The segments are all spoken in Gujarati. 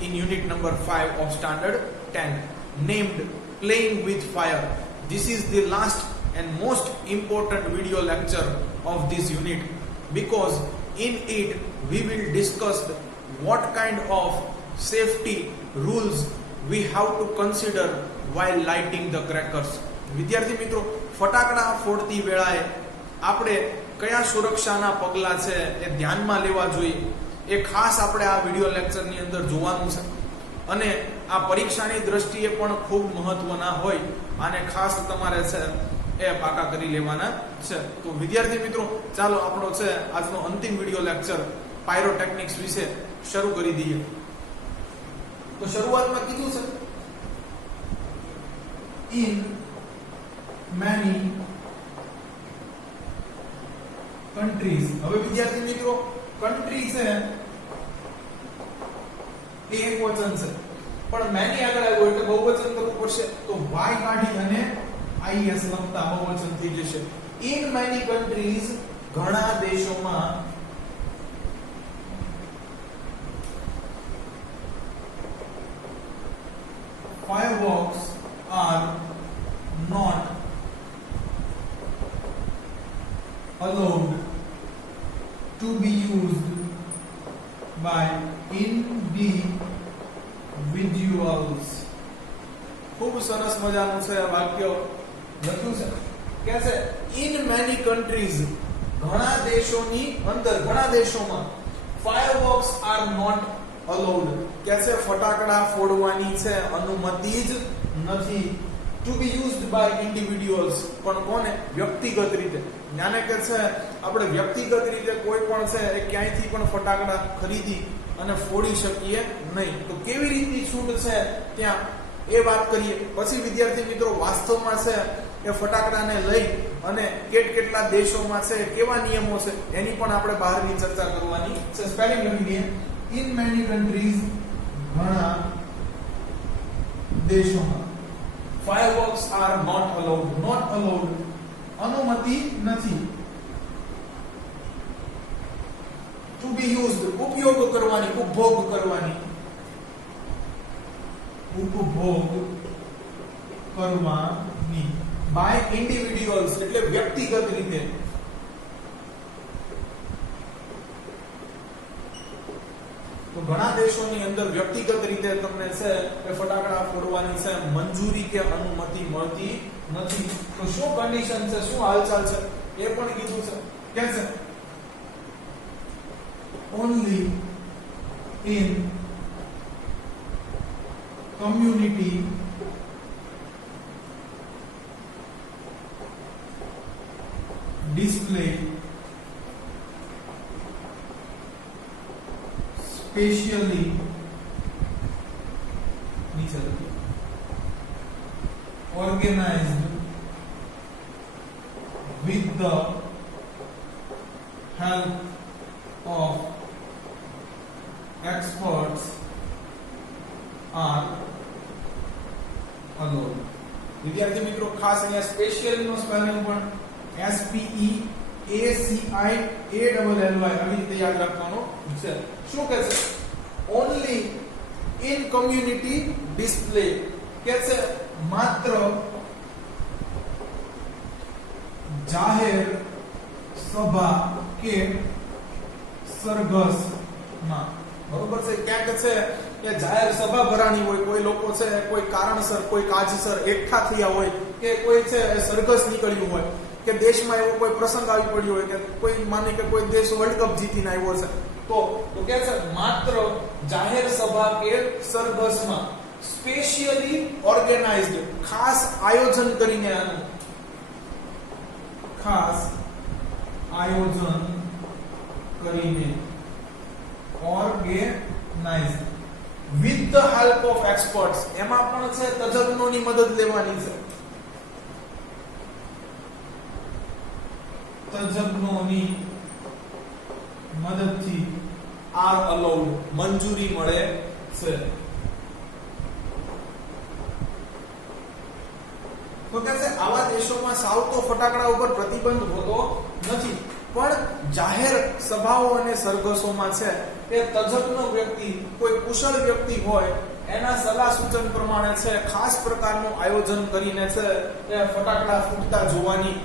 in unit number 5 of standard 10 named Playing with Fire. This is the last and most important video lecture of this unit because in it we will discuss what kind of safety rules we have to consider while lighting the crackers. વિદ્યાર્થી મિત્રો, ફટાકડા ફોડતી વેળાએ આપણે કયા સુરક્ષાના પગલાં છે એ ધ્યાનમાં લેવા જોઈએ એ ખાસ આપણે આ વિડિયો લેક્ચરની અંદર જોવાનું છે અને આ પરીક્ષાની દ્રષ્ટિએ પણ ખૂબ મહત્વના હોય અને ખાસ તમારે છે એ પાકા કરી લેવાના છે. તો વિદ્યાર્થી મિત્રો, ચાલો આપણો છે આજનો અંતિમ વિડિયો લેક્ચર પાયરોટેકનિક્સ વિશે શરૂ કરી દઈએ. તો શરૂઆતમાં કીધું છે in many countries. હવે વિદ્યાર્થી મિત્રો, કન્ટ્રી છે એ એક વચન છે પણ મેની આગળ આવ્યું એટલે બહુવચન કરવું પડશે. તો y કાઢી અને is લખતા બહુવચન થઈ જશે. in many countries, ઘણા દેશોમાં fireworks are not allowed to be used by individuals. ખૂબ સરસ મજાનું છે વાક્ય લખ્યું છે કે છે in many countries, ઘણા દેશોની અંદર, ઘણા દેશોમાં fireworks are not allowed, કે છે ફટાકડા ફોડવાની છે અનુમતિ જ નથી. to be used by individuals, પણ કોને? વ્યક્તિગત રીતે. જ્ઞાને કે છે આપણે વ્યક્તિગત રીતે કોઈ પણ છે એ ક્યાંયથી પણ ફટાકડા ખરીદી અને ફોડી શકીએ નહીં. તો કેવી રીતની છૂટ છે ત્યાં એ વાત કરીએ. પછી વિદ્યાર્થી મિત્રો, વાસ્તવમાં છે એ ફટાકડાને લઈ અને કેટલા દેશોમાં છે કેવા નિયમો છે એની પણ આપણે બહારની ચર્ચા કરવાની છે. સ્પેલિંગ લખી દઈએ. in many countries, ઘણા દેશોમાં fireworks are not allowed. not allowed, અનુમતિ નથી. to be used, ઉપયોગ કરવાની, ઉપભોગ કરવાની, ઉપભોગ કરવાની by individuals, એટલે વ્યક્તિગત રીતે. તો ઘણા દેશોની અંદર વ્યક્તિગત રીતે તમને છે એ ફટાકડા ફોડવાની છે મંજૂરી કે અનુમતિ મળતી નથી. તો શું કન્ડિશન છે, શું હાલચાલ છે એ પણ કીધું છે. કે છે only in community display, specially organized with the help of experts are allowed. વિદ્યાર્થી મિત્રો, ખાસ અહીંયા સ્પેશિયલ નો સ્પેલિંગ પણ SPEACIALLY આવી રીતે યાદ રાખવાનો છે. શું કહે છે? only in community display, કે છે માત્ર જાહેર સભા કે સરઘસમાં. બરોબર છે? ક્યાંક છે કે જાહેર સભા ભરાણી હોય, કોઈ લોકો છે કોઈ કારણસર, કોઈ કાજસર એકઠા થયા હોય, કે કોઈ છે સરઘસ નીકળ્યું હોય, કે દેશમાં એવો કોઈ પ્રસંગ આવી પડ્યો હોય, કે કોઈ માની કે કોઈ દેશ વર્લ્ડ કપ જીતીને આવ્યો છે, તો કે છે માત્ર જાહેર સભા કે સરઘસમાં સ્પેશિયલી ઓર્ગેનાઇઝડ, ખાસ આયોજન કરીને, આનું ખાસ આયોજન કરીને, organised with the help of experts, એમાં પણ છે તજજ્ઞોની મદદ લેવાની છે. તજજ્ઞોની મદદથી are allowed, મંજૂરી મળે છે. તો કે છે આવા દેશોમાં સાવ તો ફટાકડા ઉપર પ્રતિબંધ હોતો નથી, પણ જાહેર સભાઓ અને સરઘસોમાં છે એ એ તજજ્ઞ વ્યક્તિ, કોઈ કુશળ વ્યક્તિ હોય એના સલાહ સૂચન પ્રમાણે છે ખાસ પ્રકારનું આયોજન કરીને છે એ ફટાકડા ફૂટતા જોવાની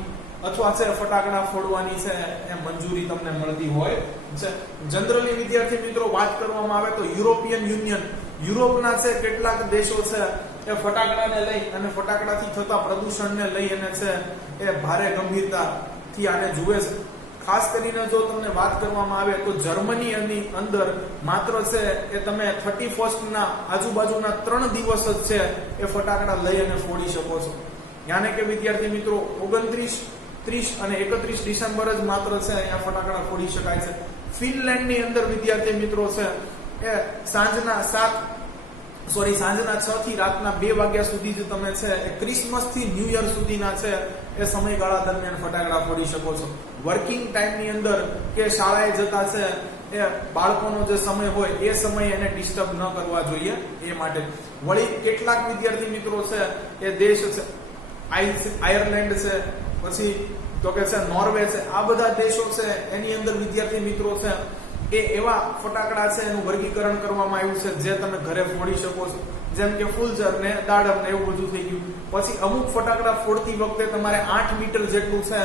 અથવા છે ફટાકડા ફોડવાની છે એ મંજૂરી તમને મળતી હોય છે. જનરલી વિદ્યાર્થી મિત્રો વાત કરવામાં આવે તો યુરોપિયન યુનિયન, યુરોપના છે કેટલાક દેશો છે એ ફટાકડાને લઈ અને ફટાકડાથી થતા પ્રદૂષણને લઈ અને છે એ ભારે ગંભીરતાથી આને જુએ છે. ખાસ કરીને જો તમને વાત કરવામાં આવે તો જર્મનીની અંદર માત્ર છે એ તમે 31st ના આજુબાજુના 3 દિવસ જ છે એ ફટાકડા લઈ અને ફોડી શકો છો. યાને કે વિદ્યાર્થી મિત્રો 29, 30 અને 31 ડિસેમ્બર જ માત્ર છે અહીંયા ફટાકડા ફોડી શકાય છે. ફિનલેન્ડની અંદર વિદ્યાર્થી મિત્રો છે એ સાંજના 6 થી રાતના 2 વાગ્યા સુધી જ તમે છે એ ક્રિસમસ થી ન્યૂ યર સુધીના છે એ સમયગાળા દરમિયાન ફટાકડા ફોડી શકો છો. વર્કિંગ ટાઈમની અંદર કે શાળાએ જતા છે એ બાળકોનો જે સમય હોય એ સમયે એને ડિસ્ટર્બ ન કરવા જોઈએ એ માટે. વળી કેટલાક વિદ્યાર્થી મિત્રો છે એ દેશ છે આયર્લેન્ડ છે, પછી તો કે છે નોર્વે છે, આ બધા દેશો છે એની અંદર વિદ્યાર્થી મિત્રો છે એ એવા ફટાકડા છે એનું વર્ગીકરણ કરવામાં આવ્યું છે જે તમે ઘરે ફોડી શકો છો, જેમ કે ફૂલઝર ને દાડમ ને એવું બધું થઈ ગયું. પછી અમુક ફટાકડા ફોડતી વખતે તમારે 8 મીટર જેટલું છે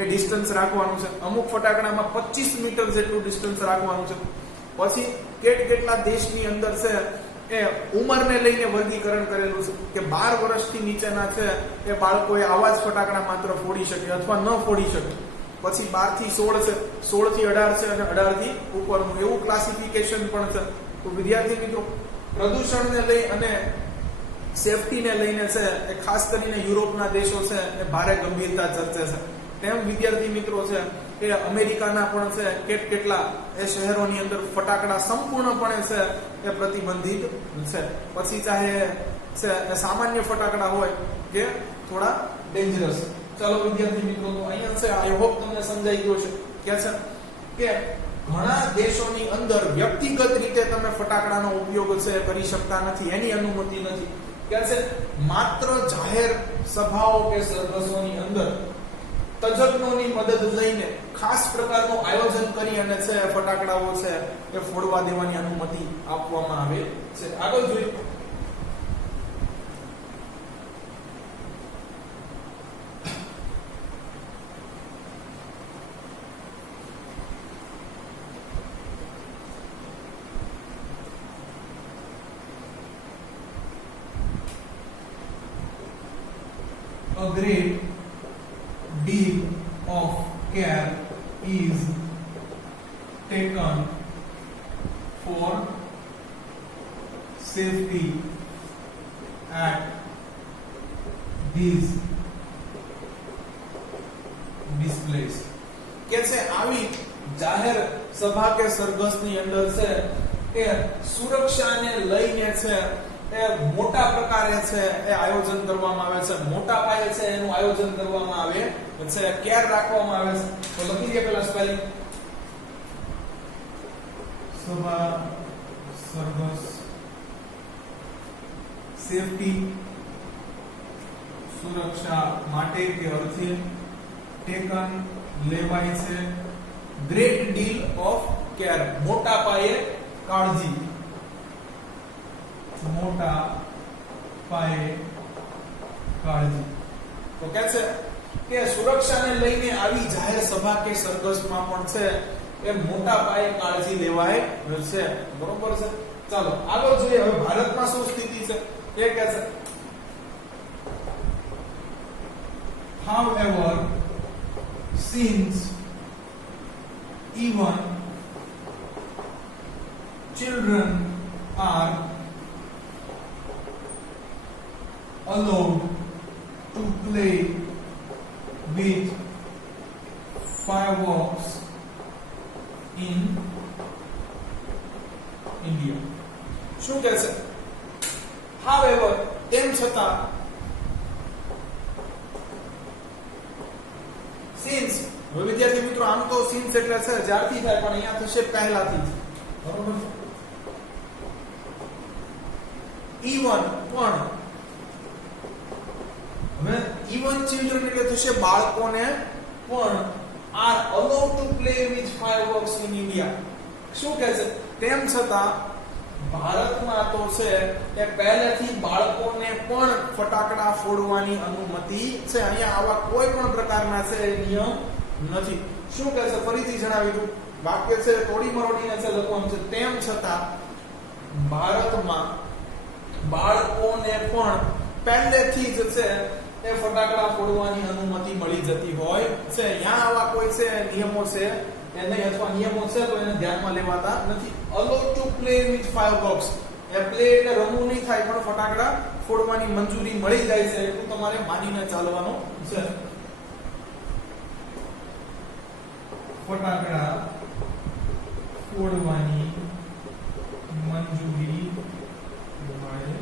એ ડિસ્ટન્સ રાખવાનું છે, અમુક ફટાકડામાં 25 મીટર જેટલું ડિસ્ટન્સ રાખવાનું છે. પછી કેટલા દેશની અંદર છે એ ઉંમરને લઈને વર્ગીકરણ કરેલું છે કે 12 વર્ષથી નીચેના છે એ બાળકોએ આવા જ ફટાકડા માત્ર ફોડી શકે અથવા ન ફોડી શકે. પછી 12 થી 16 છે, 16 થી 18 છે અને 18 થી ઉપરનું એવું ક્લાસિફિકેશન પણ છે. તો વિદ્યાર્થી મિત્રો પ્રદૂષણને લઈ અને સેફટીને લઈને છે એ ખાસ કરીને યુરોપના દેશો છે એ ભારે ગંભીરતા ચર્ચે છે. તેમ વિદ્યાર્થી મિત્રો છે એ અમેરિકાના પણ છે કેટલા એ શહેરોની અંદર ફટાકડા સંપૂર્ણપણે છે એ પ્રતિબંધિત છે. પછી ચાહે છે સામાન્ય ફટાકડા હોય કે થોડા ડેન્જરસ. ચાલો વિદ્યાર્થી મિત્રો તો અહીંયા છે આઈ હોપ તમને સમજાઈ ગયો છે કે ઘણા દેશોની અંદર વ્યક્તિગત રીતે તમે ફટાકડાનો ઉપયોગ છે કરી શકતા નથી, એની અનુમતિ નથી. કે છે માત્ર જાહેર સભાઓ કે સરઘસોની અંદર તજજ્ઞોની મદદ લઈને ખાસ પ્રકારનું આયોજન કરી અને છે ફટાકડાઓ છે એ ફોડવા દેવાની અનુમતિ આપવામાં આવે છે. આગળ જોઈએ a great deal of care is taken for safety at these displays. કે છે આવી જાહેર સભા કે સરઘસની અંદર છે એ સુરક્ષાને લઈને છે એ મોટા પ્રકારે છે એ આયોજન કરવામાં આવે છે, મોટા પાયે છે એનું આયોજન કરવામાં આવે છે, કેર રાખવામાં આવે છે. તો લખી દઈએ પહેલા સ્પેલિંગ. સભા, સરઘસ, સેફટી સુરક્ષા માટે કે અર્થે, ટેકન લેવાય છે, ગ્રેટ ડીલ ઓફ કેર મોટા પાયે કાળજી, મોટા પાયે કાળજી. તો કે છે કે સુરક્ષાને લઈને આવી જાહેર સભા કે સરઘસમાં પણ છે એ મોટા પાયે કાળજી લેવાય છે. બરોબર છે. ચાલો આગળ જોઈએ. હવે ભારતમાં શું સ્થિતિ છે એ કહે છે however since even children are allowed to play with fireworks in India. શું કહે છે? however તેમ છતાં, since હવે વિદ્યાર્થી મિત્રો આમ તો since એટલે છે જ્યારથી થાય, પણ અહીંયા થશે પહેલાથી. બરોબર. even પણ હવે even children એટલે થશે બાળકોને પણ are allowed to play with fireworks in India. શું કહે છે તેમ છતાં ભારતમાં તો છે એ પહેલેથી બાળકોને પણ ફટાકડા ફોડવાની અનુમતિ છે. અહીંયા આવા કોઈ પણ પ્રકારના છે નિયમ નથી. શું કહે છે ફરીથી જણાવી દઉં, વાક્ય છે તોડી મરોડીને છે લખવાનું છે. તેમ છતાં ભારતમાં બાળકોને પણ પહેલેથી જ છે એ ફટાકડા ફોડવાની અનુમતિ મળી જતી હોય છે. અહીંયા આવા કોઈ છે નિયમો છે એ નહીં, અથવા નિયમો છે તો એને ધ્યાનમાં લેવાતા નથી. Allow to play with fireworks, એ પ્લે એટલે રમવું નહીં થાય, પણ ફટાકડા ફોડવાની મંજૂરી મળી જાય છે એટલું તમારે માનીને ચાલવાનું છે. ફટાકડા ફોડવાની મંજૂરી મળે.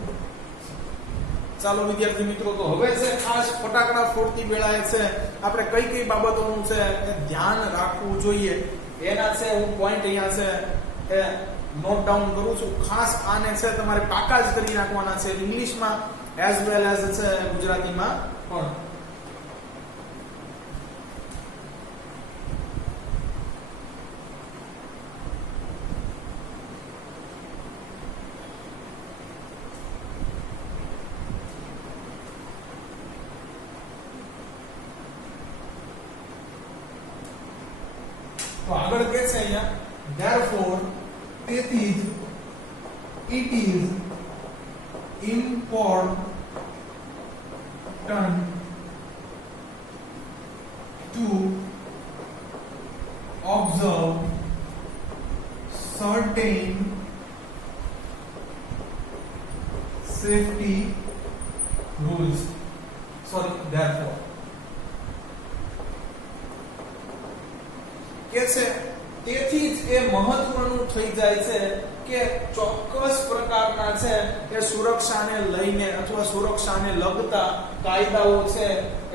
ચાલો વિદ્યાર્થી મિત્રો, તો હવે છે ખાસ ફટાકડા ફોડતી વેળાએ છે આપણે કઈ કઈ બાબતોનું છે એ ધ્યાન રાખવું જોઈએ એના છે હું પોઈન્ટ અહીંયા છે એ નોટ ડાઉન કરું છું. ખાસ આને છે તમારે પાકા જ કરી નાખવાના છે, ઇંગ્લિશમાં એઝ વેલ એઝ છે ગુજરાતીમાં પણ. તો આગળ કે છે અહીંયા therefore તેથી જ it is important to observe certain safety rules. Therefore કે છે તેથી જ એ મહત્વનું થઈ જાય છે કે ચોક્કસ પ્રકારના છે એ સુરક્ષાને લઈને અથવા સુરક્ષાને લગતા કાયદાઓ છે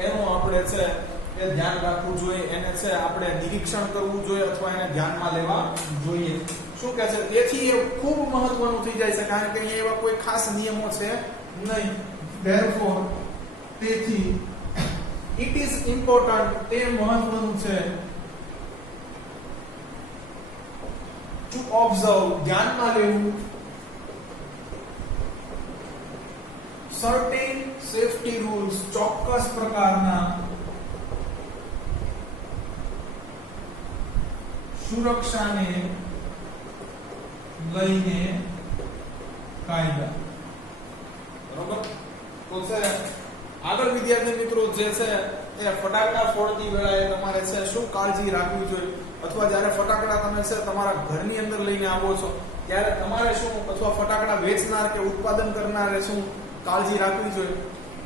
એનું આપણે છે એ ધ્યાન રાખવું જોઈએ, એને છે આપણે નિરીક્ષણ કરવું જોઈએ અથવા એને ધ્યાનમાં લેવા જોઈએ. શું કહે છે તેથી એ ખૂબ મહત્વનું થઈ જાય છે કારણ કે અહીંયા એવા કોઈ ખાસ નિયમો છે નહીં. therefore તેથી it is important તે મહત્વનું છે to observe ધ્યાનમાં લેવું certain safety rules ચોક્કસ પ્રકારના સુરક્ષાને લઈને કાયદા. બરોબર? તો છે આગળ વિદ્યાર્થી મિત્રો જે છે એ ફટાકડા ફોડતી વેળાએ તમારે છે શું કાળજી રાખવી જોઈએ, અથવા જ્યારે ફટાકડા તમે છે તમારા ઘરની અંદર લઈને આવો છો ત્યારે તમારે શું, અથવા ફટાકડા વેચનાર કે ઉત્પાદન કરનારે શું કાળજી રાખવી જોઈએ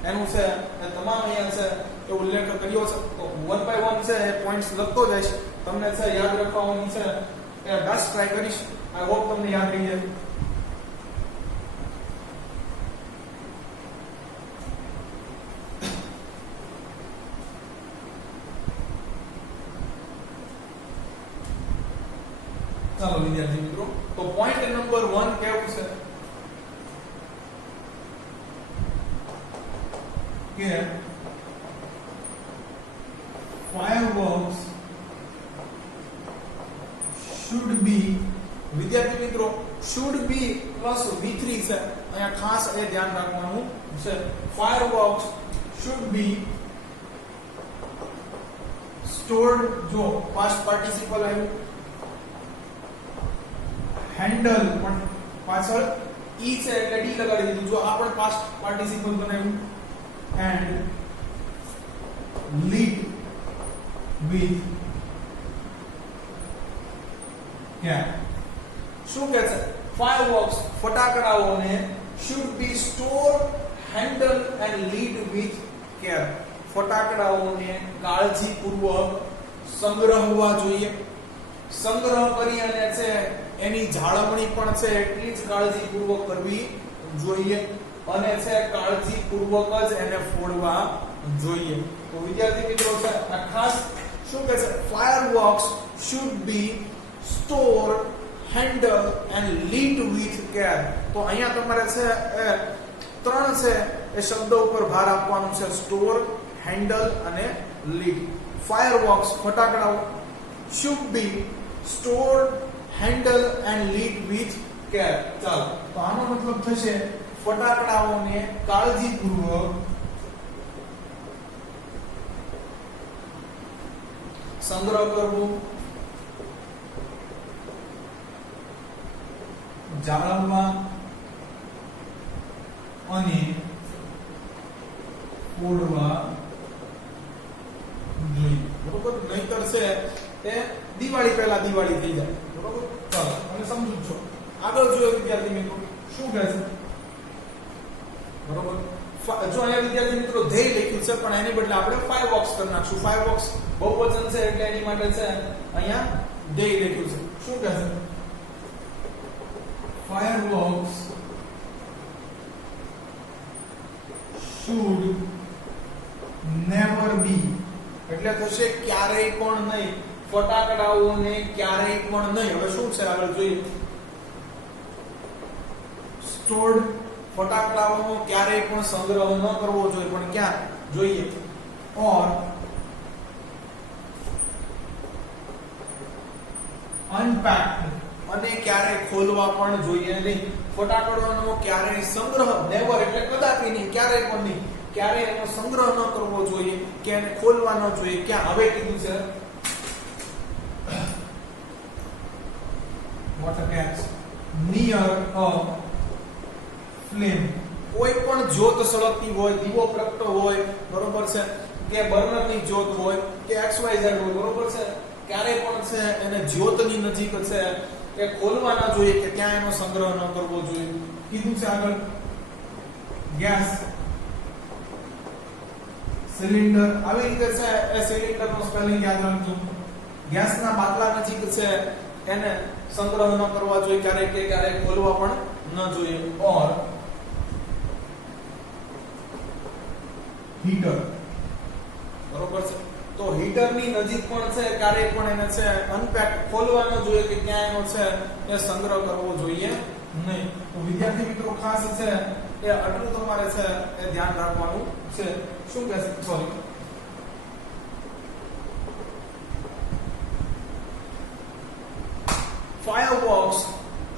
એનું છે એ તમામ અહીંયા છે એ ઉલ્લેખ કર્યો છે. તો 1 by 1 છે એ પોઈન્ટ્સ લખતો જઈશ, તમને છે યાદ રાખવાની છે એ બેસ્ટ ટ્રાય કરીશ. આઈ હોપ તમને યાદ રહી જાય. ચાલો વિદ્યાર્થી મિત્રો, તો પોઈન્ટ નંબર 1 કેવું છે કે fireworks should be, વિદ્યાર્થી મિત્રો should be પ્લસ V3 છે અહીંયા ખાસ એ ધ્યાન રાખવાનું છે. fireworks should be stored, જો past participle આવ્યું, હેન્ડલ પણ પાછળ ઈ છે એટલે ડી લગાડી દીધું, જો આ પણ પાસ્ટ પાર્ટિસિપલ બનાવ્યું, એન્ડ લીડ વિથ કેર. શું કહે છે ફાયરવર્ક્સ ફટાકડાઓને should be stored, handle and lead with care. ફટાકડાઓને કાળજીપૂર્વક સંગ્રહવા જોઈએ, સંગ્રહ કરી અને છે એની જાળવણી પણ છે એટલી જ કાળજીપૂર્વક કરવી જોઈએ અને છે કાળજીપૂર્વક જ એને ફોડવા જોઈએ. તો વિદ્યાર્થી મિત્રો છે આ ખાસ શું કહે છે fireworks should be stored, handle and lead with care. તો અહીંયા તમારે છે એ ત્રણ છે એ શબ્દો ઉપર ભાર આપવાનો છે, સ્ટોર, હેન્ડલ અને lead. fireworks ફટાકડાઓ should be stored, handle and lead with care. ચાલો, તો આનો મતલબ થશે ફટાકડાઓને કાળજીપૂર્વક સંગ્રહ કરવો, જાળવવા અને ફોડવા જોઈએ. બરોબર, નહીતર છે એ દિવાળી પહેલા દિવાળી થઈ જાય. બરોબર, ચાલો તમે સમજો છો. આગળ જોઈએ વિદ્યાર્થી મિત્રો શું કહે છે. બરોબર, જો અહીંયા વિદ્યાર્થી મિત્રો ધ્યેય લખ્યું છે પણ એની બદલે આપણે ફાયરવોર્ક્સ કરી નાખશું. ફાયરવોર્ક્સ બહુવચન છે એટલે એની માટે છે અહીંયા ધ્યેય લખ્યું છે. શું કહે છે? Fireworks should never be, એટલે થશે ક્યારેય પણ નહીં. ફટાકડાઓને ક્યારેય પણ નહીં. હવે શું છે આગળ જોઈએ. સ્ટોર્ડ, ફટાકડાઓનો ક્યારેય પણ સંગ્રહ ન કરવો જોઈએ, પણ ક્યાં જોઈએ? ઓર અનપેક્ડ, અને ક્યારે ખોલવા પણ જોઈએ નહીં. ફટાકડાનો ક્યારેય સંગ્રહ, નેવર એટલે કદાપી નહીં, ક્યારેય પણ નહીં, ક્યારે એનો સંગ્રહ ન કરવો જોઈએ કે એને ખોલવા ન જોઈએ. ક્યાં હવે કીધું છે what a catch, near a flame, કોઈ પણ જ્યોત સળગતી હોય, દીવો પ્રગટો હોય, બરોબર છે, કે બર્નરની જ્યોત હોય કે XYZ હોય, બરોબર છે, ક્યારે પણ છે એને જ્યોતની નજીક છે કે ખોલવા ના જોઈએ, કે ત્યાં એનો સંગ્રહ ન કરવો જોઈએ. કીધું છે આગળ ગેસ સિલિન્ડર, આવી રીતે છે એ સિલિન્ડર નો સ્પેલિંગ યાદ રાખજો. ગેસના બાટલા નજીક છે એને સંગ્રહ ન કરવા જોઈએ ક્યારે, કે ક્યારે ખોલવા પણ ન જોઈએ. ઓર હીટર, બરોબર છે, તો હીટર ની નજીક પણ છે ક્યારે પણ એને છે અનપેક, ખોલવા ન જોઈએ, કે ક્યાં એનો છે એ સંગ્રહ કરવો જોઈએ નહીં. તો વિદ્યાર્થી મિત્રો ખાસ છે એ આટલું તમારે છે એ ધ્યાન રાખવાનું છે. શું કહે છે? Sorry, fireworks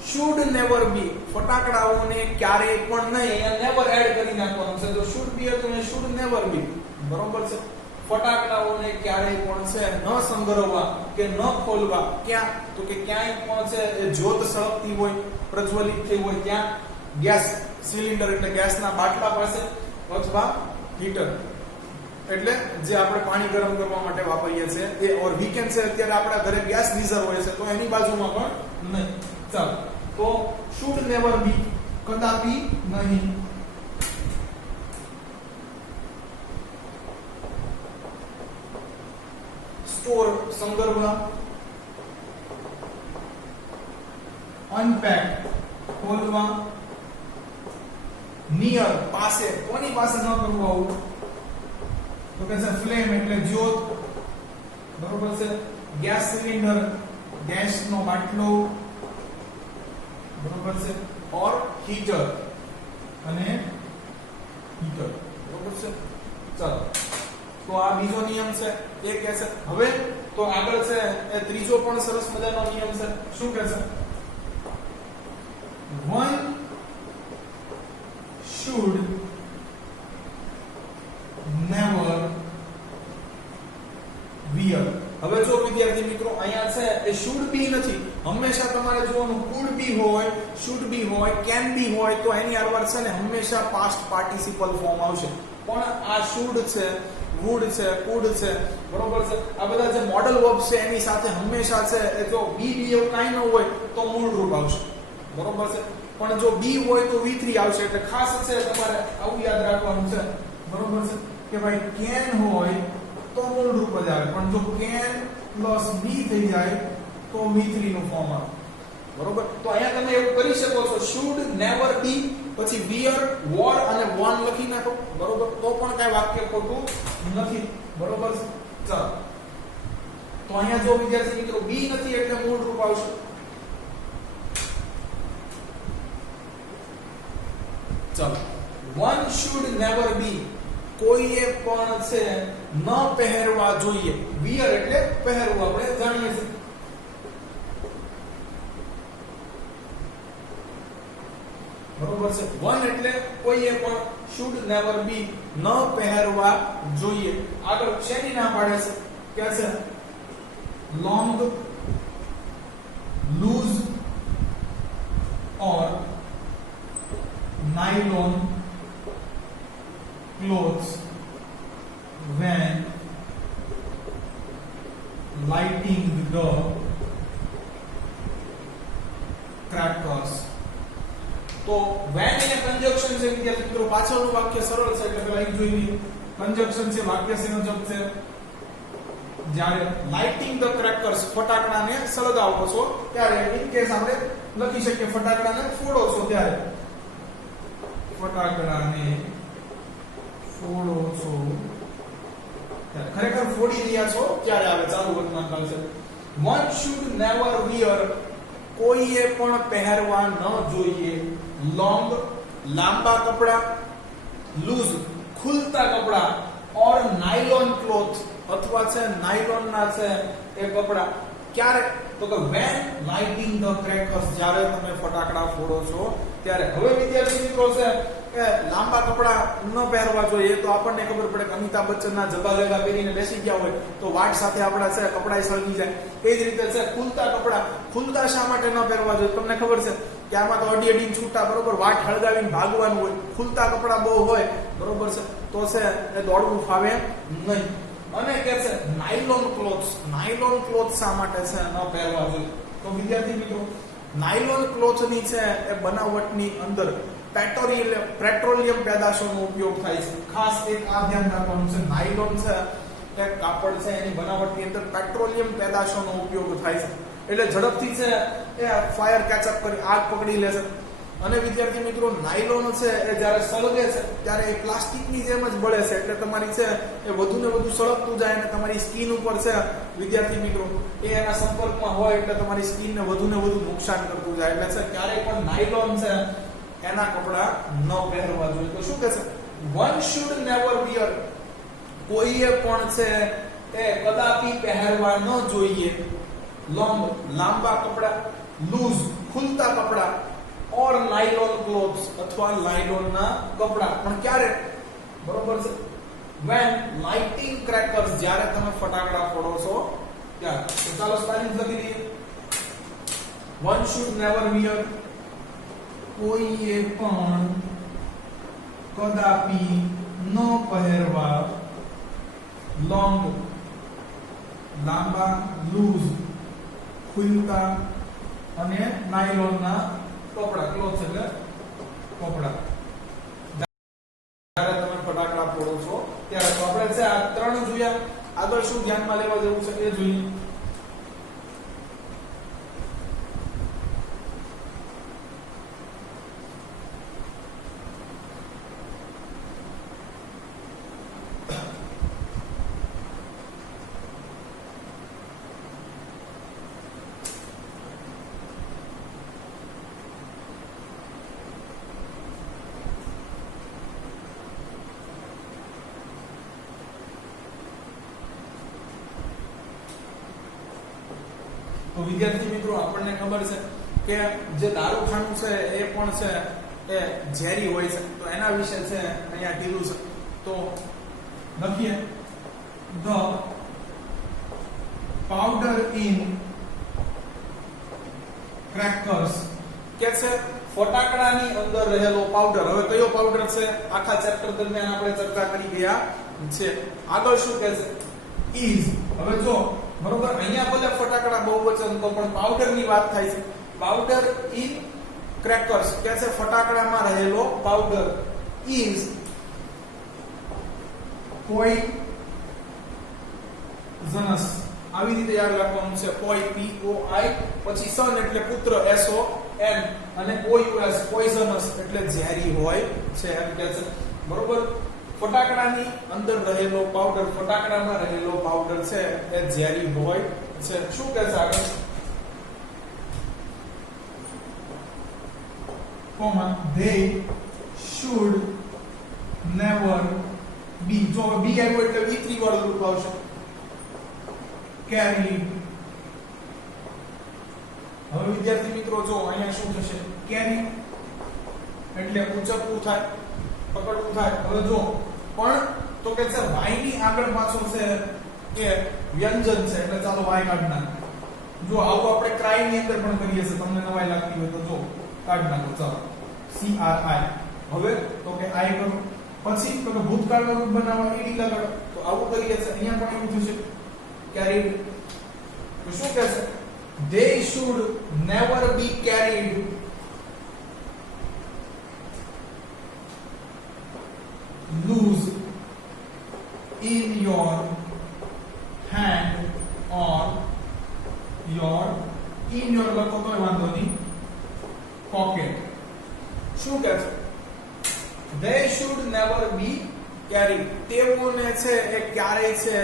should never be, ફટાકડાઓને ક્યારેય પણ નહીં, અહીંયા never એડ કરી નાખવાનું છે. તો should be એટલે should never be, બરોબર છે. ફટાકડાઓને ક્યારેય પણ છે ન સંગ્રહવા કે ન ખોલવા. ક્યાં? તો કે ક્યાંય પણ છે એ જ્યોત સળગતી હોય, પ્રજ્વલિત થઈ હોય ત્યાં, ગેસ સિલિન્ડર એટલે ગેસના બાટલા પાસે, અથવા હીટર એટલે જે આપણે પાણી ગરમ કરવા માટે વાપરીએ છીએ એ. ઓર વીકેન્ડ છે અત્યારે આપણા ઘરે ગેસ ગીઝર હોય છે તો એની બાજુમાં પણ નહીં. ચાલો, તો should never be, કદાપી નહીં. સ્ટોર સંગ્રહવા, અનપેક ખોલવા, નિયર પાસે, કોની પાસે ન કરવું આવું? તો કે છે ફ્લેમ એટલે જ્યોત, બરોબર છે, ગેસ સિલિન્ડર ગેસનો બાટલો, બરોબર છે, ઓર હીટર અને હીટર, બરોબર છે. ચાલો, તો આ બીજો નિયમ છે એ કહે છે. હવે તો આગળ છે એ ત્રીજો પણ સરસ મજાનો નિયમ છે. શું કહે છે? one should never wear. હવે જો વિદ્યાર્થી મિત્રો અહીંયા છે એ should be નથી, હંમેશા તમારે જોવાનું could be હોય, should be હોય, can be હોય, તો એની આરવાર છે ને હંમેશા past participle form આવશે. પણ આ should છે, would છે, could છે, બરોબર છે, આ બધા જે મોડલ વર્બ છે એની સાથે હંમેશા છે એ જો be એવું કાંઈ ન હોય તો મૂળ રૂપ આવશે, બરોબર છે. પણ જો be હોય તો V3 આવશે. એટલે ખાસ છે તમારે આવું યાદ રાખવાનું છે, બરોબર છે, કે ભાઈ can હોય તો મૂળ રૂપ જ આવે, પણ જો can પ્લસ be થઈ જાય તો V3 નું ફોર્મ આવે, બરોબર. તો અહીંયા તમે એવું કરી શકો છો, should never be પછી wear, wore અને worn લખી નાખો, બરોબર, તો પણ કાઈ વાક્ય ખોટું નથી, બરોબર છે. ચાલો, તો અહીંયા જો વિદ્યાર્થી મિત્રો be નથી એટલે મૂળ રૂપ આવશે. ચાલો, one should never be, કોઈએ પણ છે ન પહેરવા જોઈએ. wear એટલે પહેરવું, આપણે જાણીએ છીએ. બરોબર છે. વન એટલે કોઈએ પણ should never be ન પહેરવા જોઈએ. આગળ શેની ના પાડે છે કે છે long loose or nylon clothes when lighting the crackers. તો when એને કંજક્શન છે વિદ્યાર્થી મિત્રો, પાછળનું વાક્ય સરળ છે એટલે પેલા એક જોઈ લઈએ. કંજક્શન છે, વાક્ય સંયોજક છે. જ્યારે લાઇટિંગ ધ ક્રેકર્સ, ફટાકડાને સળગાવો છો ત્યારે, ઇન કેસ આપણે લખી શકીએ ફટાકડાને ફોડો છો ત્યારે, ફટાકડાને ફોડો છો ત્યારે, ખરેખર ફોડી રહ્યા છો ત્યારે આવે, ચાલુ વર્તમાન કાળ છે. one should never wear, કોઈએ પણ પહેરવા ન જોઈએ, લોંગ લાંબા કપડા, લૂઝ ખુલતા કપડા, ઓર નાયલોન ક્લોથ અથવા છે નાયલોન ના છે એ કપડા. ક્યારે? તો કે when lighting the crackers, જ્યારે તમે ફટાકડા ફોડો છો ત્યારે. હવે વિદ્યાર્થી મિત્રો છે કે લાંબા કપડા ન પહેરવા જોઈએ, તો આપણને ખબર પડે કે અમિતાભ બચ્ચનના જબા લેગા પહેરીને બેસી ગયા હોય તો વાટ સાથે આપણા છે કપડાય સળગી જાય. એ જ રીતે છે ખુલતા કપડા, ખુલતા શા માટે ન પહેરવા જોઈએ? તમને ખબર છે કે આમાં તો અડી છૂટા, બરોબર, વાટ હળગાવીને ભાગવાનું હોય. ખુલતા કપડા બહુ હોય, બરોબર છે, તો છે એ દોડવું ફાવે નહીં. અને કે છે નાયલોન ક્લોથ્સ, નાયલોન ક્લોથ શા માટે છે ન પહેરવા જોઈએ? તો વિદ્યાર્થી મિત્રો, નાયલોન ક્લોથની છે એ બનાવટની અંદર પેટ્રોલિયમ પેદાશોનો ઉપયોગ થાય છે. ખાસ એક આ ધ્યાન રાખવાનું છે, નાયલોન છે એ કાપડ છે, એની બનાવટની અંદર પેટ્રોલિયમ પેદાશોનો ઉપયોગ થાય છે. એટલે ઝડપથી છે એ ફાયર કેચઅપ કરી આગ પકડી લે છે. અને વિદ્યાર્થી મિત્રો, નાયલોન છે એ જ્યારે સળગે છે ત્યારે એ પ્લાસ્ટિકની જેમ જ બળે છે, એટલે તમારી છે એ વધુ ને વધુ સળગતું જાય અને તમારી સ્કિન ઉપર છે વિદ્યાર્થી મિત્રો એ એના સંપર્કમાં હોય એટલે તમારી સ્કિનને વધુ ને વધુ નુકસાન કરતું જાય. એટલે છે ક્યારેય પણ નાયલોન છે એના કપડા ન પહેરવા જોઈએ. તો શું કહે છે? one should never wear, કોઈએ પણ છે એ કદાપી પહેરવા ન જોઈએ, લોંગ લાંબા કપડા, લૂઝ ખુલતા કપડા, ઓર નાયલોન ક્લોથ્સ અથવા નાયલોનના કપડા. પણ ક્યારે? બરોબર છે, when lighting crackers, જ્યારે તમે ફટાકડા ફોડો છો ત્યારે. તો ચાલો સ્પેલિંગ લખી દઈએ. one should never wear, કોઈએ પણ કદાપી ન પહેરવા, લોંગ લાંબા, લૂઝ ખુલતા અને નાયલોનના કપડા, ક્લોથ્સ એટલે કપડા, જ્યારે તમે ફટાકડા ફોડો છો ત્યારે. તો આપણે છે આ ત્રણ જોયા. આગળ શું ધ્યાનમાં લેવા જેવું છે એ જોઈએ. તો વિદ્યાર્થી મિત્રો, આપણને ખબર છે કે જે દારૂખાનું છે એ પણ છે એ ઝેરી હોય છે. તો એના વિશે છે અહીંયા કીધું છે. તો લખીએ, the powder in crackers, કે છે ફટાકડાની અંદર રહેલો પાવડર. હવે કયો પાવડર છે આખા ચેપ્ટર દરમિયાન આપણે ચર્ચા કરી ગયા છે. આગળ શું કહે છે? is. હવે જો બરોબર, અહીંયા ભલે ફટાકડા બહુવચન તો પણ પાવડર ની વાત થાય છે. પાવડર ઇન ક્રેકર્સ, કે છે ફટાકડામાં રહેલો પાવડર, ઇઝ પોઈઝનસ. આવી રીતે યાદ રાખવાનું છે. POI પછી સન એટલે પુત્ર SON અને OUS પોઈઝનસ એટલે ઝેરી હોય છે એમ કે છે. બરોબર, ફટાકડાની અંદર રહેલો પાવડર, ફટાકડામાં રહેલો પાવડર છે એ ઝેરી હોય છે. શું કહે છે આગળ? they should never be. જો બી આવ્યું એટલે V3 વાળું રૂપ આવશે. carry. હવે વિદ્યાર્થી મિત્રો જો અહીંયા શું થશે? carry એટલે ઊંચકવું થાય, પકડવું થાય. હવે જો પણ તો કે છે y ની આગળ પાછળ છે એ વ્યંજન છે એટલે ચાલો y કાઢી નાખીએ. જો આવું આપણે ક્રાઈ ની અંદર પણ કરીએ છીએ, તમને નવાઈ લાગતી હોય તો જો કાઢી નાખો. ચાલો CRI. હવે તો કે I કરો, પછી તો કે ભૂતકાળનું રૂપ બનાવવા ed લગાડો. તો આવું કરીએ છીએ. અહીંયા પણ એવું થશે carried. તો શું કહે છે? They should never be carried loose in your hand or in your લખો તો વાંધો નહીં, pocket. શું કહે છે? They should never be carried. તેઓને છે એ ક્યારેય છે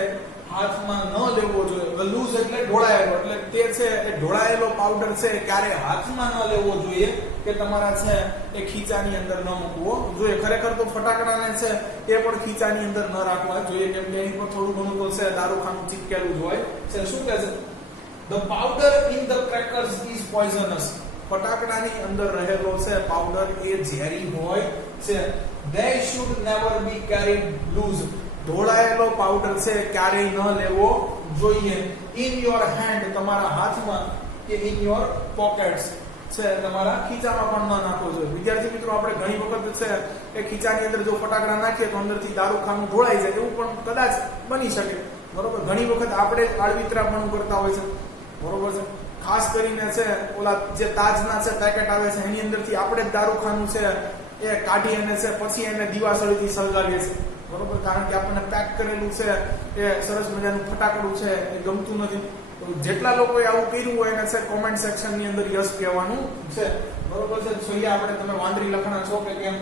હાથમાં ન લેવો જોઈએ. લૂઝ એટલે ઢોળાયેલો, એટલે તે છે એ ઢોળાયેલો પાવડર છે ક્યારે હાથમાં ન લેવો જોઈએ કે તમારા છે એ ખીચાની અંદર ન મૂકવો જોઈએ. ખરેખર તો ફટાકડાને છે એ પણ ખીચાની અંદર ન રાખવા જોઈએ, કેમ કે અહીં પર થોડું ઘણું તો છે દારૂખાનું ચીપકેલું જ હોય છે. શું કહે છે? The powder in the crackers is poisonous. ફટાકડાની અંદર રહેલો છે પાવડર એ ઝેરી હોય છે. They should never be carried loose. ઢોળાયેલો પાવડર છે ક્યારેય ન લેવો જોઈએ. In your hand તમારા હાથમાં કે in your pockets છે તમારા ખીચામાં પણ ન નાખવો જોઈએ. વિદ્યાર્થી મિત્રો, આપણે ઘણી વખત છે એ ખીચાની અંદર જો ફટાકડા નાખીએ તો અંદરથી દારૂખાનું ઢોળાઈ જાય, એવું પણ કદાચ બની શકે. બરોબર, ઘણી વખત આપણે જ આળવિતરાપણું કરતા હોય છે. બરોબર છે. ખાસ કરીને છે ઓલા જે તાજના છે પેકેટ આવે છે એની અંદરથી આપણે જ દારૂખાનું છે એ કાઢી અને છે પછી એને દીવાસળીથી સળગાવીએ છીએ. બરોબર, કારણ કે આપણને પેક કરેલું છે એ સરસ મજાનું ફટાકડું છે એ ગમતું નથી. તો જેટલા લોકોએ આવું કર્યું હોય એને છે કોમેન્ટ સેક્શન ની અંદર યસ કહેવાનું છે. બરોબર છે. જોઈએ આપણે, તમે વાંદરી લખણા છો કે કેમ?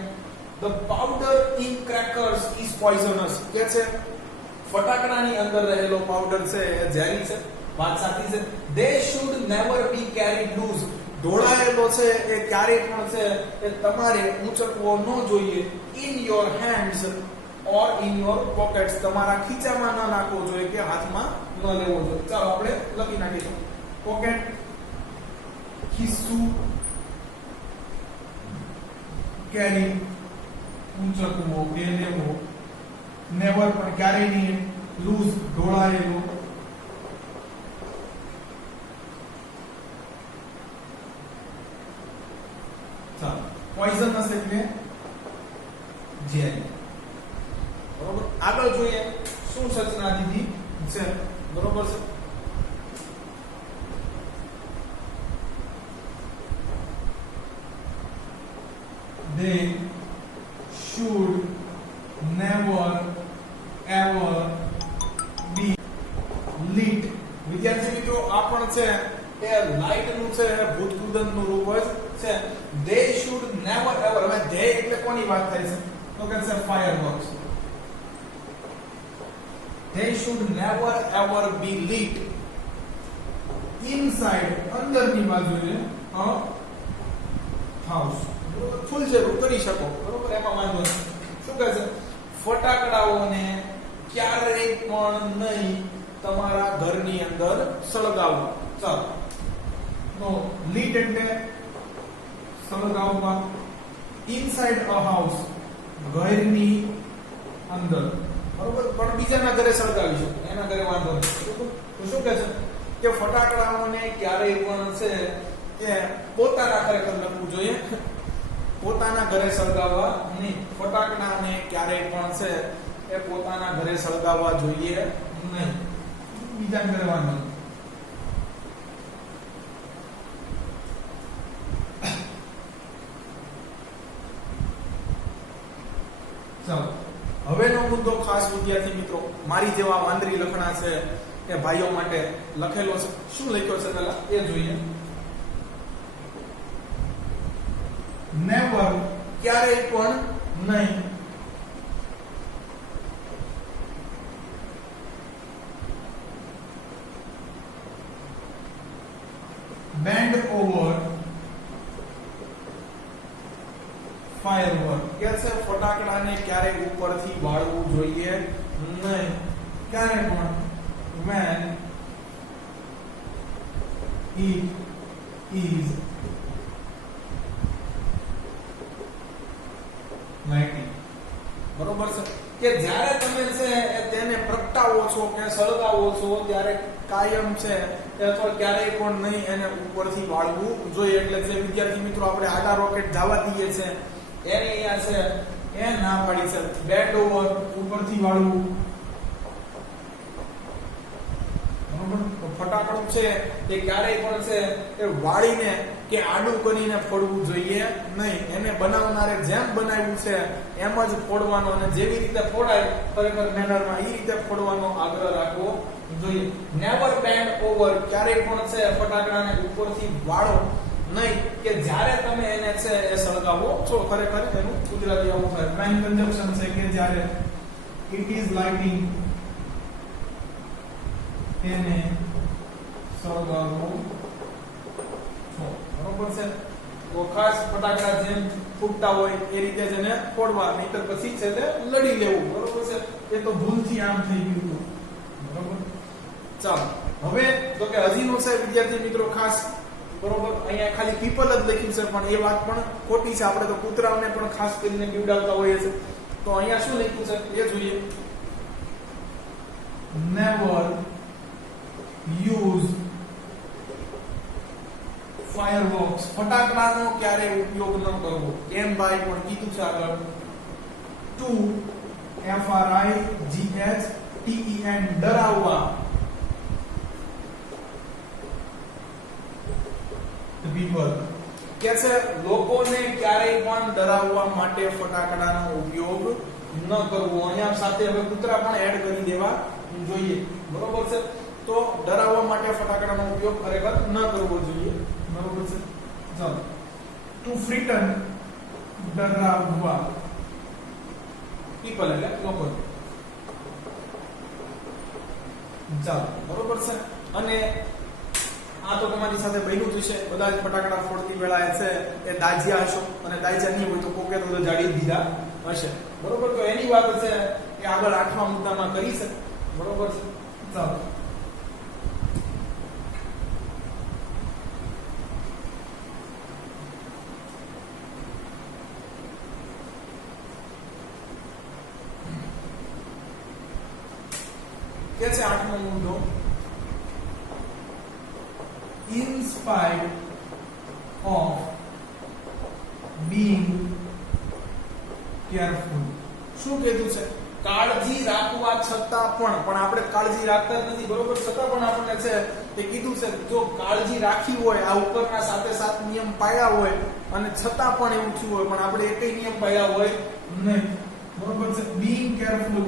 The powder in crackers is poisonous. કે છે ફટાકડાની અંદર રહેલો પાવડર છે એ ઝેરી છે. વાત સાચી છે. They should never be carried loose. ઢોળાયેલો છે એ ક્યારેય પણ છે એ તમારે ઊંચકવો ન જોઈએ. In your hands or in your pockets. તમારા ખીચામાં ન નાખવો જોઈએ કે હાથમાં ન લેવો જોઈએ. ચાલો આપણે લખી નાખીશું. પોકેટ, ખિસ્સું, કેરી, ઊંચકવો કે લેવો, નેવર પણ ક્યારેય નહીં, લૂઝ ઢોળાયેલો, ચાલો પોઈઝનસ એટલે ઝેરી. બરોબર, આગળ જોઈએ શું સૂચના દીધી છે. બરોબર છે. They should never ever be lit. વિદ્યાર્થી મિત્રો, આ પણ છે એ લાઇટ નું છે ભૂતકૃદંત નું રૂપ છે. They should never ever. હવે they એટલે કોની વાત થાય છે? તો કે છે fireworks. They should never ever be lit inside, અંદરની બાજુએ, a house. ફૂલ જરૂર કરી શકો. બરોબર, એમાં વાંધો નથી. શું કહે છે? ફટાકડાઓને ક્યારેય પણ નહીં તમારા ઘરની અંદર સળગાવવા. ચાલો, નો લીટ એટલે સળગાવવા. ઇનસાઇડ અ હાઉસ, ઘરની અંદર. બરોબર, પણ બીજાના ઘરે સળગાવી શકો, એના ઘરે વાંધો નથી. તો શું કહે છે કે ફટાકડાઓને ક્યારેય પણ છે એ પોતાના ખરેખર લખવું જોઈએ, પોતાના ઘરે સળગાવવા નહીં. ફટાકડાને ક્યારેય પણ છે એ પોતાના ઘરે સળગાવવા જોઈએ નહીં, બીજાના ઘરે વાંધો નહીં. ચાલો, હવેનો મુદ્દો ખાસ વિદ્યાર્થી મિત્રો, મારી જેવા વાંદરી લખણા છે એ ભાઈઓ માટે લખેલો છે. શું લખ્યો છે પહેલા એ જોઈએ. નેવર ક્યારેય પણ નહીં. Band over firework. કે છે ફટાકડાને ક્યારેય ઉપરથી વાળવું જોઈએ નહીં. ક્યારે પણ when it is લાઇટિંગ. બરોબર છે કે જ્યારે તમે છે તેને પ્રગટાવો છો કે સળગાવો છો ત્યારે કાયમ છે અથવા ક્યારેય પણ નહીં એને ઉપરથી વાળવું જોઈએ. એટલે જે વિદ્યાર્થી મિત્રો આપણે આડા રોકેટ જવા દઈએ છે એને અહીંયા છે એ ના પાડી છે. બેન્ડ ઓવર ઉપરથી વાળવું. બરોબર. તો ફટાકડું છે એ ક્યારેય પણ છે એ વાળીને કે આડું કરીને ફોડવું જોઈએ નહીં. એને બનાવનારે જેમ બનાવ્યું છે એમ જ ફોડવાનો અને જેવી રીતે ફોડાય ખરેખર મેનરમાં એ રીતે ફોડવાનો આગ્રહ રાખવો જોઈએ. નેવર બેન્ડ ઓવર, ક્યારેય પણ છે ફટાકડાને ઉપરથી વાળો નહીં કે જ્યારે તમે એને છે એ સળગાવો છો. ખરેખર એનું ગુજરાતી આવું થાય. મેઇન કન્જંક્શન છે કે જ્યારે ઇટ ઇઝ લાઇટિંગ એને સળગાવો છો. બરોબર છે. તો ખાસ ફટાકડા જેમ ફૂટતા હોય એ રીતે જ એને ફોડવા, નહીતર પછી છે તે લડી લેવું. બરોબર છે. એ તો ભૂલથી આમ થઈ ગયું. બરોબર. ચાલો હવે તો કે હજીનું છે વિદ્યાર્થી મિત્રો ખાસ બરોબર અહીંયા ખાલી પીપલ જ લખ્યું છે પણ એ વાત પણ ખોટી છે. આપણે તો કૂતરાઓને પણ ખાસ કરીને બીવડાવતા હોઈએ છે. તો અહીંયા શું લખ્યું છે એ જોઈએ. નેવર યુઝ ફાયરવર્ક્સ, ફટાકડાનો ક્યારે ઉપયોગ ન કરવો. કેમ ભાઈ પણ કીધું છે આગળ. Two FRIGHTEN ડરાવવા. people કે છે લોકોને ક્યારેય પણ ડરાવવા માટે ફટાકડાનો ઉપયોગ ન કરવો. અહીંયા સાથે હવે કૂતરા પણ એડ કરી દેવા જોઈએ. બરોબર છે. તો ડરાવવા માટે ફટાકડાનો ઉપયોગ ખરેખર ન કરવો જોઈએ. બરોબર છે. ચાલો ટુ ફ્રીટન ડરાવવા. પીપલ એટલે લોકો. ચાલો બરોબર છે. અને આ તો તમારી સાથે બન્યું થશે. બધા જ ફટાકડા ફોડતી વેળાએ છે એ દાજ્યા હશો અને દાજ્યા નહીં હોય તો કોકે તો જાડી દીધા હશે. બરોબર. તો એની વાત છે એ આગળ 8મા મુદ્દામાં કરી છે. બરોબર છે. ચાલો કે છે 8મો મુદ્દો. In spite of being careful. શું કીધું છે? કાળજી રાખવા છતાં પણ આપણે કાળજી રાખતા જ નથી. બરોબર. છતાં પણ આપણને છે તે કીધું છે જો કાળજી રાખી હોય, આ ઉપરના સાથે સાત નિયમ પાળ્યા હોય અને છતાં પણ એવું થયું હોય પણ આપણે એકય નિયમ પાળ્યા હોય નહીં. બરોબર છે. being careful,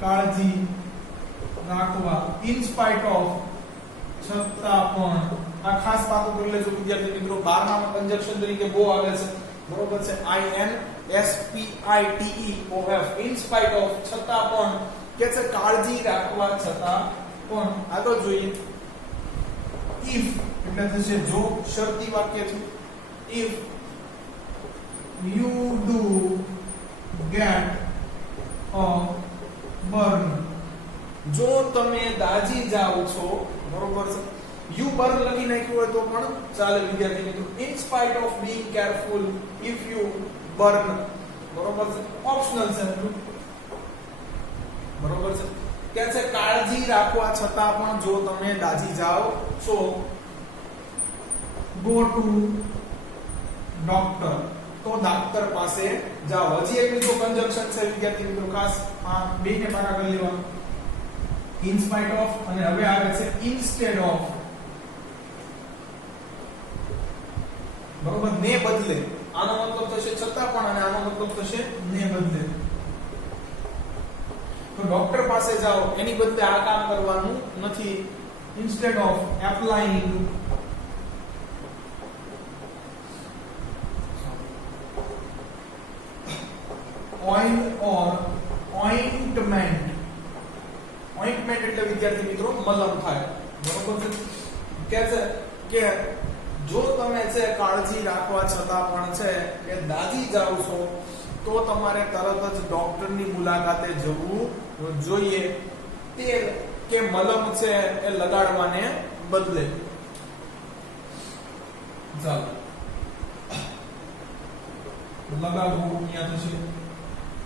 કાળજી રાખવા. in spite of, છતાં પણ. આ ખાસ પાકું કરી લેજો વિદ્યાર્થી મિત્રો. 12મા કન્જંક્શન તરીકે બહુ આવે છે. બરોબર છે. INSPITEOF, in spite of, છતાં પણ કે છે કાળજી રાખવા છતાં પણ. આગળ જોઈએ. if એટલે થશે જો, શરતી વાક્ય છે. if you do get a burn, જો તમે દાજી જાઓ છો. બરોબર છે. યુ બર્ન લખી નાખ્યું હોય તો પણ ચાલે વિદ્યાર્થી મિત્રો. in spite of being careful, if you burn. બરોબર છે. ઓપ્શનલ છે. બરોબર છે. કે છે કાળજી રાખવા છતાં પણ જો તમે દાજી જાઓ છો. go to doctor, તો ડોક્ટર પાસે જાઓ. હજી એક બીજો કન્જંક્શન છે વિદ્યાર્થી મિત્રો. ખાસ આ બેને પાકા કરી લેવા. in spite of અને હવે આવે છે instead of. બરોબર. ને બદલે. આનો મતલબ થશે છતાં પણ અને આનો મતલબ થશે ને બદલે. તો ડોક્ટર પાસે જાઓ એની બદલે આ કામ કરવાનું નથી. instead of applying oil or ointment. Ointment એટલે વિદ્યાર્થી મિત્રો મલમ થાય. બરોબર છે. કે છે કે જો તમે છે કાળજી રાખવા છતાં પણ છે કે દાજી જાવ છો તો તમારે તરત જ ડોક્ટરની મુલાકાતે જવું જોઈએ. તેલ કે મલમ છે એ લગાડવાને બદલે. ચાલો લગાવવું અહીંયા થશે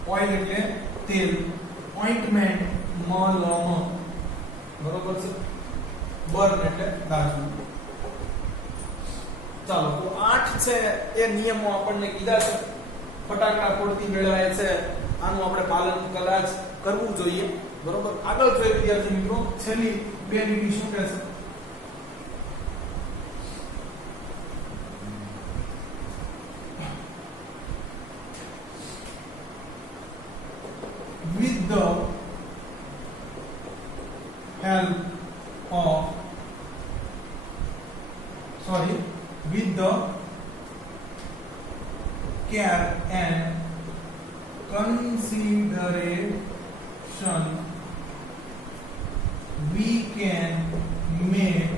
ઓઇલ એટલે તેલ ઓઇન્ટમેન્ટ મલમ બરોબર છે બર્ન એટલે દાઝવું ચાલો તો 8 છે એ નિયમો આપણને કીધા છે ફટાકડા ફોડતી વેળાએ છે આનું આપણે પાલન કદાચ કરવું જોઈએ બરોબર આગળ જોઈએ વિદ્યાર્થી મિત્રો છેલ્લી બે લીટી શું કહે છે with the help of with the care and consideration we can make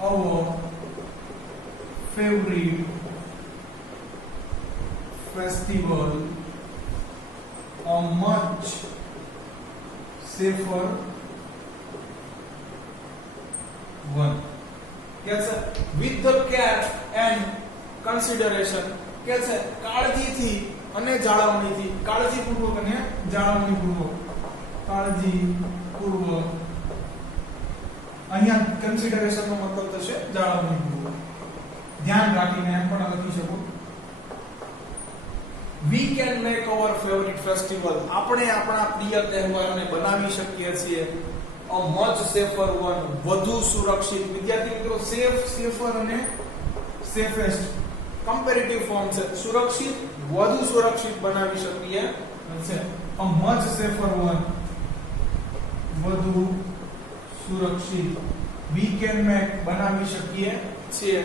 our favorite festival a much safer one. Yes, with the care and consideration. Yes, કાળજીથી અને જાળવણીથી કાળજીપૂર્વક અને જાળવણીપૂર્વક કાળજીપૂર્વક અહીંયા કન્સિડરેશન નો મતલબ થશે જાળવણીપૂર્વક ધ્યાન રાખીને એમ પણ લખી શકો we can make our favorite festival આપણે આપણા પ્રિય તહેવારને બનાવી શકીએ છીએ a much safer one વધુ સુરક્ષિત વિદ્યાર્થી મિત્રો safer અને safest comparative form છે સુરક્ષિત વધુ સુરક્ષિત બનાવી શકીએ છે a much safer one વધુ સુરક્ષિત we can make બનાવી શકીએ છીએ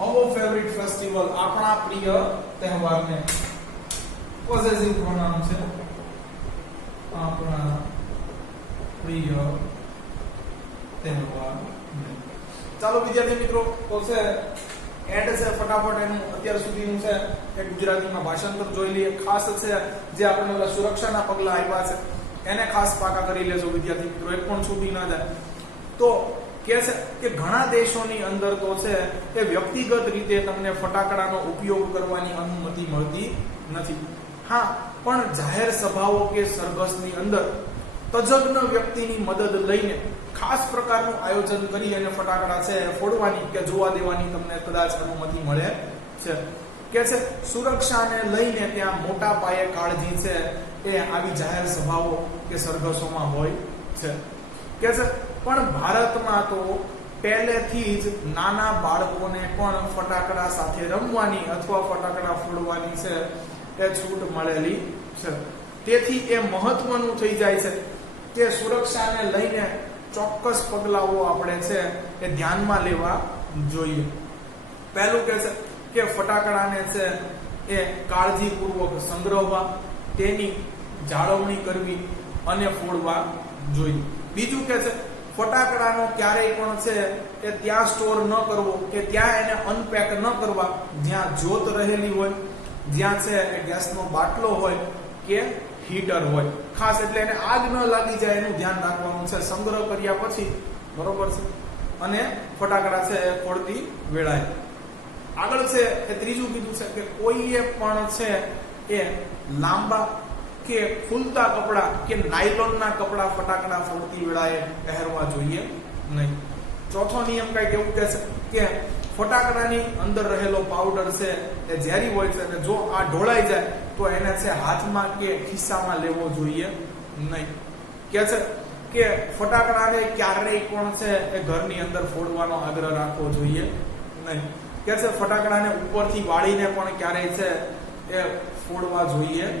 our favorite festival આપણા પ્રિય તહેવારને પોઝેસિવ પ્રોનાઉન છે આપણા પ્રિય તહેવાર ચાલો વિદ્યાર્થી મિત્રો તો છે એન્ડ છે ફટાફટ એનું અત્યાર સુધીનું છે એક ગુજરાતીમાં ભાષાંતર જોઈ લઈએ ખાસ છે જે આપણે સુરક્ષાના પગલા આવ્યા છે એને ખાસ પાકા કરી લેજો વિદ્યાર્થી મિત્રો એક પણ છૂટી ના જાય તો કે છે કે ઘણા દેશોની અંદર તો છે કે વ્યક્તિગત રીતે તમને ફટાકડાનો ઉપયોગ કરવાની અનુમતિ મળતી નથી હા પણ જાહેર સભાઓ કે સરઘસની અંદર તજજ્ઞ વ્યક્તિની મદદ લઈને ખાસ પ્રકારનું આયોજન કરી અને ફટાકડા છે ફોડવાની કે જોવા દેવાની તમને કદાચ અનુમતિ મળે છે કે છે સુરક્ષાને લઈને ત્યાં મોટા પાયે કાળજી છે એ આવી જાહેર સભાઓ કે સરઘસોમાં હોય છે કે છે પણ ભારતમાં તો પહેલેથી જ નાના બાળકોને પણ ફટાકડા સાથે રમવાની અથવા ફટાકડા ફોડવાની છે એ છૂટ મળેલી છે તેથી એ મહત્વનું થઈ જાય છે કે સુરક્ષાને લઈને ચોક્કસ પગલાઓ આપણે છે એ ધ્યાનમાં લેવા જોઈએ પહેલું કે છે કે ફટાકડાને છે એ કાળજીપૂર્વક સંગ્રહવા તેની જાળવણી કરવી અને ફોડવા જોઈએ બીજું કે છે ફટાકડાનો ક્યારેય પણ છે એ ત્યાં સ્ટોર ન કરવો કે ત્યાં એને અનપેક ન કરવા જ્યાં જ્યોત રહેલી હોય જ્યાં છે એ ગેસનો બાટલો હોય કે હીટર હોય ખાસ એટલે એને આગ ન લાગી જાય એનું ધ્યાન રાખવાનું છે સંગ્રહ કર્યા પછી બરોબર છે અને ફટાકડા છે એ ફોડતી વેળાએ આગળ છે એ ત્રીજું કીધું છે કે કોઈએ પણ છે એ લાંબા કે ખુલતા કપડા કે નાયલોનના કપડા ફટાકડા ફોડતી વેળાએ પહેરવા જોઈએ નહીં ચોથો નિયમ કઈક એવું કહે છે કે ફટાકડાની અંદર રહેલો પાવડર છે એ ઝેરી હોય છે અને જો આ ઢોળાઈ જાય તો એને છે હાથમાં કે ખિસ્સામાં લેવો જોઈએ નહીં કે છે કે ફટાકડાને ક્યારેય પણ છે એ ઘરની અંદર ફોડવાનો આગ્રહ રાખવો જોઈએ નહીં કે છે ફટાકડાને ઉપરથી વાળીને પણ ક્યારેય છે એ ફોડવા જોઈએ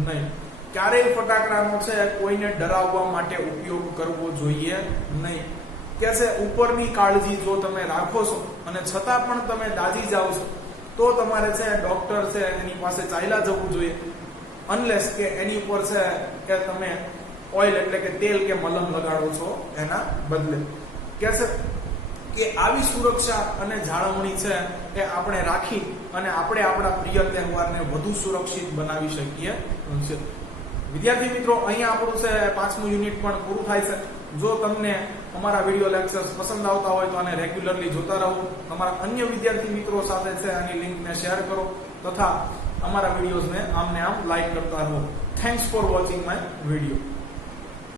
નહીં ક્યારેય ફટાકડાનો છે કોઈને ડરાવવા માટે ઉપયોગ કરવો જોઈએ નહીં કે છે ઉપરની કાળજી જો તમે રાખો છો અને છતાં પણ તમે દાઝી જાઓ છો તો તમારે છે ડોક્ટર છે એની પાસે ચાલ્યા જવું જોઈએ અનલેસ કે એની ઉપર છે કે તમે ઓઇલ એટલે કે તેલ કે મલમ લગાડો છો એના બદલે કે છે કે આવી સુરક્ષા અને જાળવણી છે એ આપણે રાખી અને આપણે આપણા પ્રિય તહેવારને વધુ સુરક્ષિત બનાવી શકીએ છીએ વિદ્યાર્થી મિત્રો અહીંયા આપણું છે 5મું યુનિટ પણ પૂરું થાય છે જો તમને અમારા વિડીયો લેક્ચર્સ પસંદ આવતા હોય તો આને રેગ્યુલરલી જોતા રહો. તમારા અન્ય વિદ્યાર્થી મિત્રો સાથે છે આની લિંકને શેર કરો તથા અમારા વિડીયોઝને આમને આમ લાઈક કરતા રહો. Thanks for watching my video.